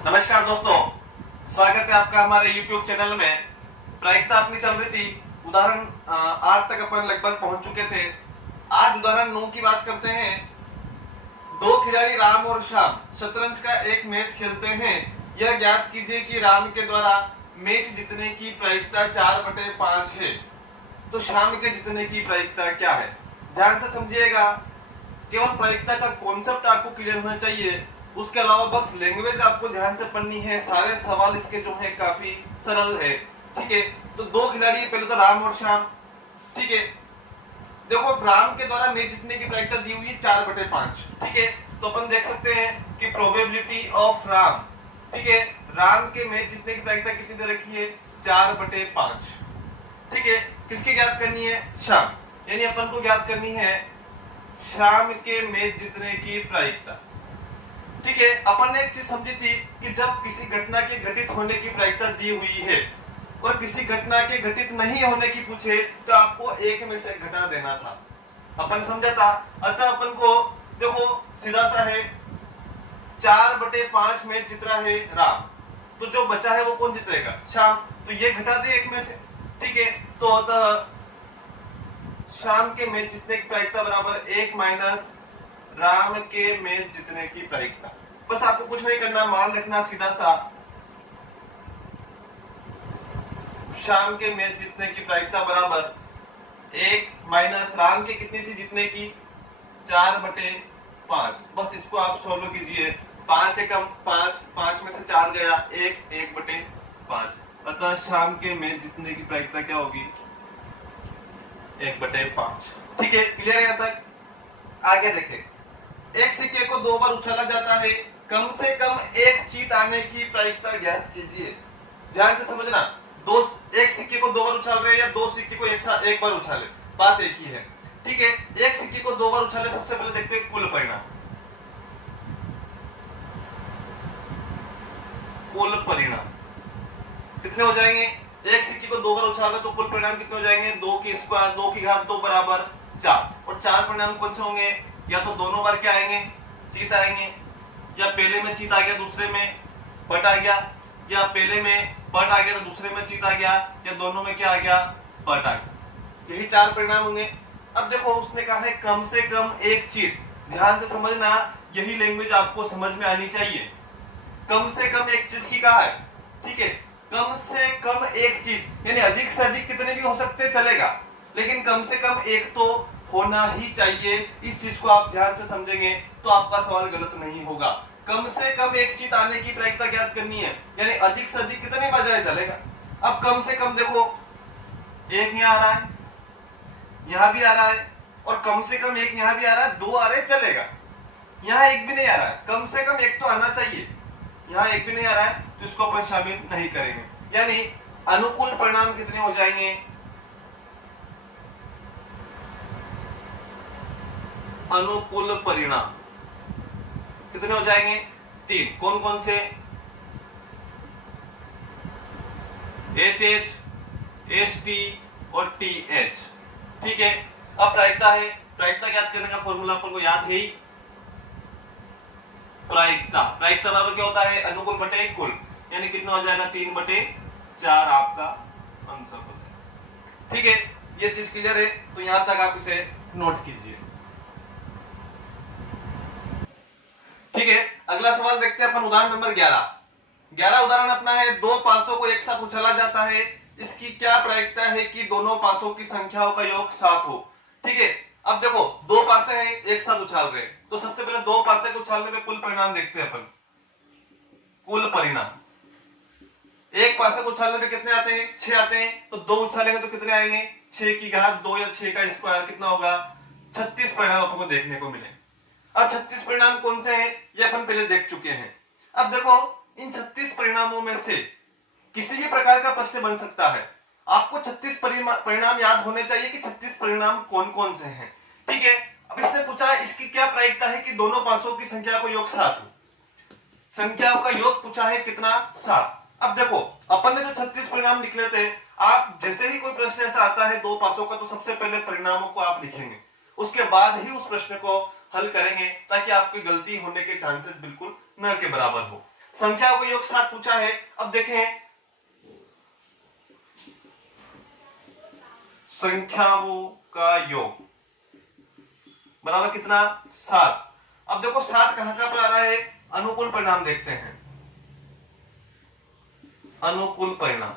नमस्कार दोस्तों, स्वागत है आपका हमारे YouTube चैनल में। प्रायिकता अपनी चल रही थी। उदाहरण 8 तक अपन लगभग पहुंच चुके थे। आज उदाहरण 9 की बात करते हैं। दो खिलाड़ी राम और श्याम शतरंज का एक मैच खेलते हैं। यह ज्ञात कीजिए कि राम के द्वारा मैच जीतने की प्रायिकता 4/5 है, तो श्याम के जीतने की प्रायिकता क्या है। ध्यान से समझिएगा। केवल प्रायिकता का कॉन्सेप्ट आपको क्लियर होना चाहिए, उसके अलावा बस लैंग्वेज आपको ध्यान से पढ़नी है। सारे सवाल इसके जो है काफी सरल है। ठीक है, तो दो खिलाड़ी, पहले तो राम और श्याम। ठीक है, देखो राम के द्वारा मैच जीतने की प्रायिकता दी हुई है 4/5। ठीक है, तो अपन देख सकते हैं कि प्रोबेबिलिटी ऑफ राम, ठीक है, राम के मैच जीतने की प्रायिकता कितनी दे रखी है, 4/5। ठीक है, किसकी ज्ञात करनी है, श्याम, यानी अपन को ज्ञात करनी है श्याम के मैच जीतने की प्रायिकता। ठीक है, अपन ने एक चीज समझी थी कि जब किसी घटना के घटित होने की प्रायिकता दी हुई है और किसी घटना के घटित नहीं होने की पूछे तो आपको एक में से घटा देना था। अपन समझा था। अतः अपन को देखो सीधा सा है, 4/5 मैच जीत रहा है राम, तो जो बचा है वो कौन जीतेगा, श्याम, तो ये घटा दे एक में से। ठीक है, तो अतः श्याम के मैच जीतने की प्रायिकता बराबर 1 माइनस राम के मैच जीतने की प्रायिकता। बस आपको कुछ नहीं करना, मान रखना सीधा सा, श्याम के मैच जीतने की प्रायिकता बराबर 1 माइनस राम के कितनी थी जीतने की, 4/5। बस इसको आप सोल्व कीजिए। 5 एकम 5, 5 में से 4 गया 1, 1/5। अतः श्याम के मैच जीतने की प्रायिकता क्या होगी, 1/5। ठीक है, क्लियर है यहाँ तक। आगे देखें, एक सिक्के को 2 बार उछाला जाता है, कम से कम एक जीत आने की प्रायिकता ज्ञात कीजिए। ध्यान से समझना, एक सिक्के को 2 बार उछाल रहे हैं या 2 सिक्के को एक बार उछाले, बात एक ही है। ठीक है, एक सिक्के को 2 बार उछाले, सबसे पहले देखते हैं कुल परिणाम। कुल परिणाम कितने हो जाएंगे, एक सिक्के को 2 बार उछाल रहे तो कुल परिणाम कितने हो जाएंगे, 2 की स्क्वायर 2 की घात 2 बराबर 4। और 4 परिणाम कौन से होंगे, या तो दोनों बार क्या आएंगे, जीत आएंगे, या पहले में जीत आ गया दूसरे में पट आ गया, या पहले में पट आ गया तो दूसरे में जीत आ गया, या दोनों में क्या आ गया, पट आ गया। यही 4 परिणाम होंगे। अब देखो उसने कहा है कम से कम एक जीत। ध्यान से समझना, यही लैंग्वेज आपको समझ में आनी चाहिए। कम से कम एक जीत की कहा है। ठीक है, कम से कम एक जीत, यानी अधिक से अधिक कितने भी हो सकते चलेगा, लेकिन कम से कम एक तो होना ही चाहिए। इस चीज को आप ध्यान से समझेंगे तो आपका सवाल गलत नहीं होगा। कम से कम एक जीत आने की प्रायिकता ज्ञात करनी है, यानी अधिक से अधिक कितने बजाय चलेगा। अब कम से कम देखो, एक यहाँ आ रहा है, यहाँ भी आ रहा है, और कम से कम एक यहाँ भी आ रहा है, 2 आ रहे चलेगा। यहाँ एक भी नहीं आ रहा है, कम से कम एक तो आना चाहिए। यहाँ एक भी नहीं आ रहा है तो इसको अपन शामिल नहीं करेंगे। यानी अनुकूल परिणाम कितने हो जाएंगे, अनुकूल परिणाम कितने हो जाएंगे, 3। कौन कौन से, HH, ST और TH। ठीक है, अब प्रायिकता है, प्रायिकता ज्ञात करने का फॉर्मूला अपन को याद है ही। प्रायिकता बराबर क्या होता है, अनुकूल बटे कुल, यानी कितना हो जाएगा, 3/4 आपका आंसर होता है। ठीक है, ये चीज क्लियर है, तो यहां तक आप इसे नोट कीजिए। ठीक है, अगला सवाल देखते हैं अपन, उदाहरण नंबर 11 उदाहरण अपना है, 2 पासों को एक साथ उछाला जाता है, इसकी क्या प्रायिकता है कि दोनों पासों की संख्याओं का योग 7 हो। ठीक है, अब देखो 2 पासे हैं एक साथ उछाल रहे, तो सबसे पहले 2 पासे को उछालने पे कुल परिणाम देखते हैं अपन। कुल परिणाम, एक पासे को उछालने पे कितने आते हैं, 6 आते हैं, तो 2 उछालेंगे तो कितने आएंगे, 6 की घात 2 या 6 का स्क्वायर कितना होगा, 36 परिणाम आपको देखने को मिले। अब 36 परिणाम कौन से हैं, ये अपन पहले देख चुके हैं। अब देखो इन 36 परिणामों में से किसी भी प्रकार का प्रश्न बन सकता है। आपको 36 परिणाम याद होने चाहिए कि 36 परिणाम कौन कौन से हैं। ठीक है, अब इसने पूछा इसकी क्या प्रायिकता है कि दोनों पासों की संख्या को योग 7 हो। संख्याओं का योग पूछा है कितना, 7। अब देखो अपन ने जो 36 परिणाम निकले थे, आप जैसे ही कोई प्रश्न ऐसा आता है 2 पासों का, तो सबसे पहले परिणामों को आप लिखेंगे, उसके बाद ही उस प्रश्न को हल करेंगे, ताकि आपकी गलती होने के चांसेस बिल्कुल न के बराबर हो। संख्याओं का योग 7 पूछा है। अब देखें संख्याओं का योग बराबर कितना 7। अब देखो 7 कहां पर आ रहा है, अनुकूल परिणाम देखते हैं। अनुकूल परिणाम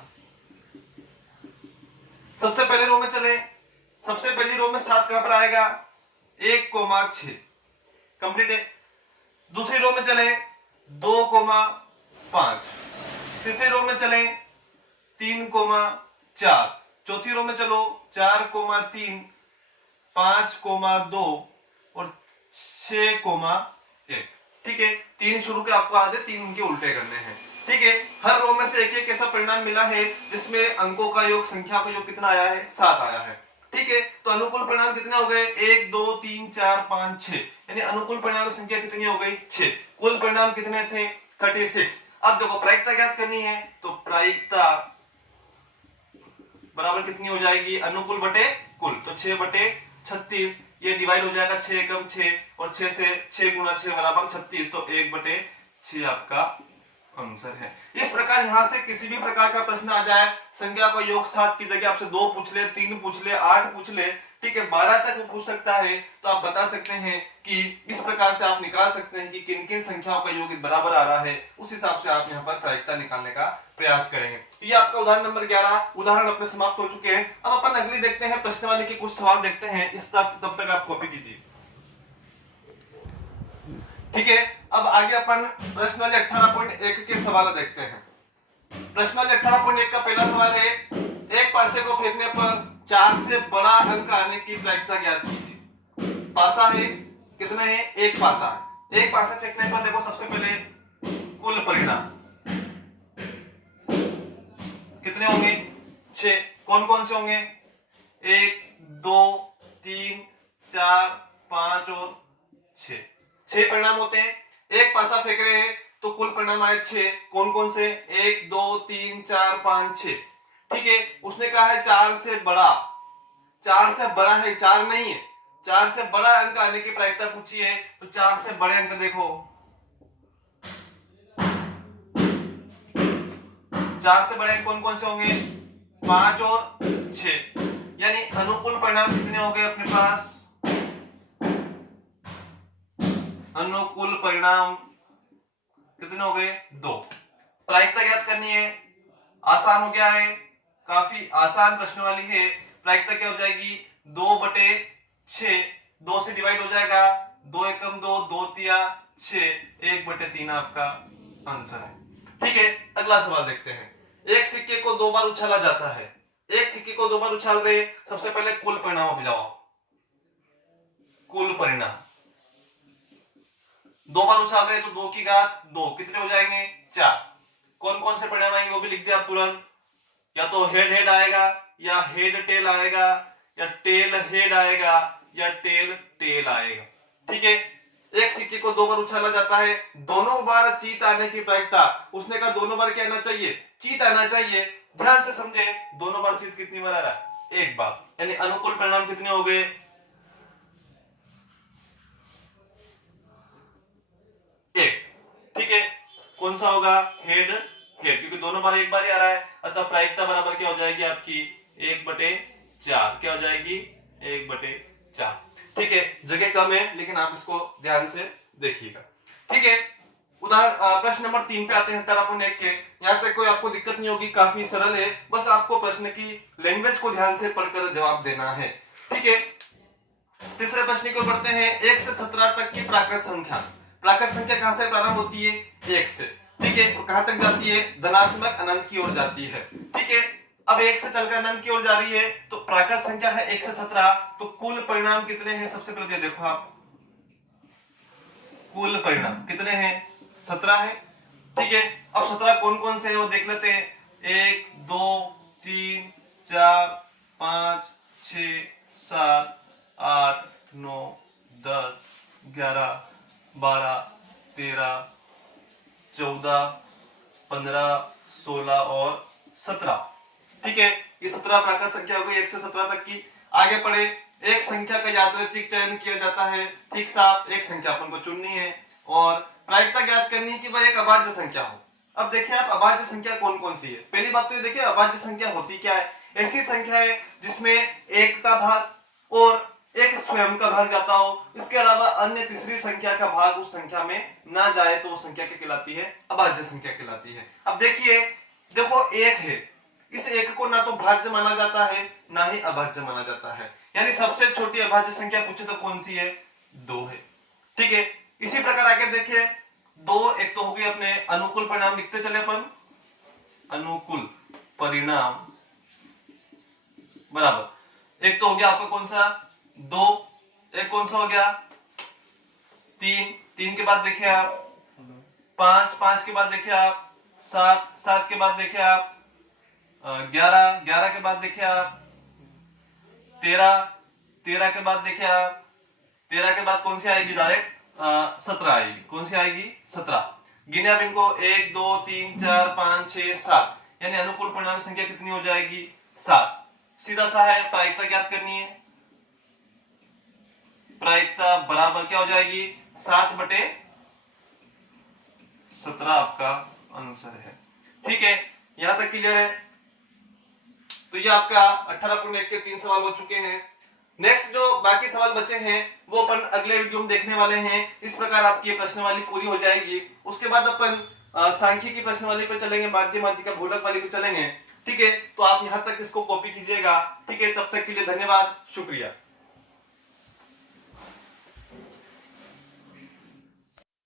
सबसे पहले रो में चले, सबसे पहली रो में 7 कहां पर आएगा 1,6 कंप्लीट है। दूसरी रो में चले 2,5, तीसरी रो में चले 3,4, चौथी रो में चलो 4,3, 5,2 और 6,1। ठीक है, 3 शुरू के आपको आधे 3 उनके उल्टे करने हैं। ठीक है, हर रो में से एक एक ऐसा परिणाम मिला है जिसमें अंकों का योग, संख्या का योग कितना आया है 7 आया है। ठीक है, तो अनुकूल परिणाम कितने हो गए 1 2 3 4 5 6, यानी अनुकूल परिणाम की संख्या कितनी हो गई 6। कुल परिणाम कितने थे 36। अब देखो प्रायिकता ज्ञात करनी है, तो प्रायिकता बराबर कितनी हो जाएगी अनुकूल बटे कुल, तो 6/36, ये डिवाइड हो जाएगा 6 एकम 6 और 6 से 6 गुणा 6 बराबर 36, तो 1/6 आपका आंसर है। इस प्रकार यहां से किसी भी प्रकार का प्रश्न आ जाए, संख्या का योग 7 की जगह आपसे 2 पूछ ले, 3 पूछ ले, 8 पूछ ले, ठीक है 12 तक वो पूछ सकता है, तो आप बता सकते हैं कि इस प्रकार से आप निकाल सकते हैं कि किन किन संख्याओं का योग बराबर आ रहा है। उस हिसाब से आप यहाँ पर प्रायिकता निकालने का प्रयास करेंगे। ये आपका उदाहरण नंबर 11 उदाहरण अपने समाप्त हो चुके हैं। अब अपन अगली देखते हैं, प्रश्न वाले के कुछ सवाल देखते हैं, इस तब तक आप कॉपी कीजिए। ठीक है, अब आगे अपन प्रश्न वाले 18.1 के सवाल देखते हैं। प्रश्न वाले 18.1 का पहला सवाल है, एक पासे को फेंकने पर 4 से बड़ा अंक आने की प्रायिकता ज्ञात कीजिए। पासा है, कितना है एक पासा है। एक पासा फेंकने पर देखो सबसे पहले कुल परिणाम कितने होंगे 6। कौन कौन से होंगे 1 2 3 4 5 और 6, 6 परिणाम होते हैं। एक पासा फेंक रहे हैं तो कुल परिणाम आए 6। कौन कौन से 1 2 3 4 5 6। ठीक है, उसने कहा है 4 से बड़ा, 4 से बड़ा है 4 नहीं है, 4 से बड़ा अंक आने की प्रायिकता पूछी है, तो 4 से बड़े अंक देखो 4 से बड़े अंक कौन कौन से होंगे 5 और 6, यानी अनुकूल परिणाम कितने हो गए अपने पास, अनुकूल परिणाम कितने हो गए 2। प्रायिकता ज्ञात करनी है, आसान हो गया है, काफी आसान प्रश्न वाली है। प्रायिकता क्या हो जाएगी 2/6, 2 से डिवाइड हो जाएगा 2 एकम 2, 2 तिया 6, 1/3 आपका आंसर है। ठीक है, अगला सवाल देखते हैं। एक सिक्के को 2 बार उछाला जाता है, एक सिक्के को 2 बार उछाल रहे, सबसे पहले कुल परिणाम बुझाओ। कुल परिणाम 2 बार उछाल रहे तो 2 की घात 2, कितने हो जाएंगे 4। कौन कौन से परिणाम आएंगे वो भी लिख दिया आप तुरंत, या तो हेड हेड आएगा, या हेड टेल आएगा, या टेल हेड आएगा, या टेल टेल आएगा। ठीक है, एक सिक्के को 2 बार उछाला जाता है, दोनों बार चीत आने की प्रायिकता, उसने कहा दोनों बार क्या आना चाहिए चीत आना चाहिए। ध्यान से समझे, दोनों बार चीत कितनी बार आ रहा है एक बार, यानी अनुकूल परिणाम कितने हो गए 1। ठीक है, कौन सा होगा हेड हेड, क्योंकि दोनों बार एक बार ही आ रहा है, अतः प्रायिकता बराबर क्या हो जाएगी आपकी 1/4। क्या हो जाएगी 1/4। ठीक है, जगह कम है लेकिन आप इसको ध्यान से देखिएगा। ठीक है, उदाहरण प्रश्न नंबर 3 पे आते हैं 18.1 के। यहाँ तक कोई आपको दिक्कत नहीं होगी, काफी सरल है, बस आपको प्रश्न की लैंग्वेज को ध्यान से पढ़कर जवाब देना है। ठीक है, तीसरे प्रश्न को बढ़ते हैं। 1 से 17 तक की प्राकृत संख्या, प्राकृत संख्या कहां से प्रारंभ होती है 1 से। ठीक है, और कहां तक जाती है धनात्मक अनंत की ओर जाती है। ठीक है, अब 1 से चलकर अनंत की ओर जा रही है, तो प्राकृत संख्या है 1 से 17, तो कुल परिणाम कितने हैं सबसे पहले देखो आप, कुल परिणाम कितने हैं 17 है। ठीक है, अब 17 कौन कौन से है वो देख लेते हैं, 1 2 3 4 5 6 7 8 9 10 11 12 13 14 15 16 और 17। ठीक है, ये 17 प्राकृत संख्या हो गई 1 से 17 तक की। आगे पढ़े, एक संख्या का यादृच्छिक चयन किया जाता है। ठीक साहब, एक संख्या अपन को चुननी है और प्रायिकता ज्ञात करनी है कि वह एक अभाज्य संख्या हो। अब देखिए आप अभाज्य संख्या कौन कौन सी है। पहली बात तो ये देखिए अभाज्य संख्या होती क्या है। ऐसी संख्या है जिसमें एक का भाग और एक स्वयं का भाग जाता हो, इसके अलावा अन्य तीसरी संख्या का भाग उस संख्या में ना जाए तो वो संख्या क्या कहलाती है, अभाज्य संख्या कहलाती है। अब देखिए देखो एक है, इस एक को ना तो भाज्य माना जाता है ना ही अभाज्य माना जाता है, यानी सबसे छोटी अभाज्य संख्या पूछे तो कौन सी है, 2 है। ठीक है, इसी प्रकार आगे देखिए 2 एक तो हो गई अपने अनुकूल परिणाम, लिखते चले अपन अनुकूल परिणाम बराबर, एक तो हो गया आपका कौन सा 2, एक कौन सा हो गया 3 के बाद देखिए आप 5 के बाद देखिए आप 7 के बाद देखिए आप 11 के बाद देखिए आप 13 के बाद देखिए आप 13 के बाद कौन सी आएगी डायरेक्ट 17 आएगी। कौन सी आएगी 17। गिने आप इनको 1 2 3 4 5 6 7, यानी अनुकूल परिणाम संख्या कितनी हो जाएगी 7। सीधा सा है, प्रायिकता ज्ञात करनी है। प्रायिकता बराबर क्या हो जाएगी 7/17 आपका आंसर है। ठीक है, यहां तक क्लियर है। तो ये आपका 18.1 के 3 सवाल हो चुके हैं। नेक्स्ट जो बाकी सवाल बचे हैं वो अपन अगले वीडियो में देखने वाले हैं। इस प्रकार आपकी प्रश्नवाली पूरी हो जाएगी। उसके बाद अपन सांख्यिकी प्रश्नवाली पे चलेंगे, माध्यमिक का भूलक वाली पे चलेंगे। ठीक है, तो आप यहां तक इसको कॉपी कीजिएगा। ठीक है, तब तक के लिए धन्यवाद, शुक्रिया।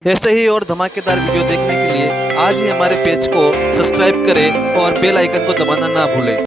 ऐसे ही और धमाकेदार वीडियो देखने के लिए आज ही हमारे पेज को सब्सक्राइब करें और बेल आइकन को दबाना ना भूलें।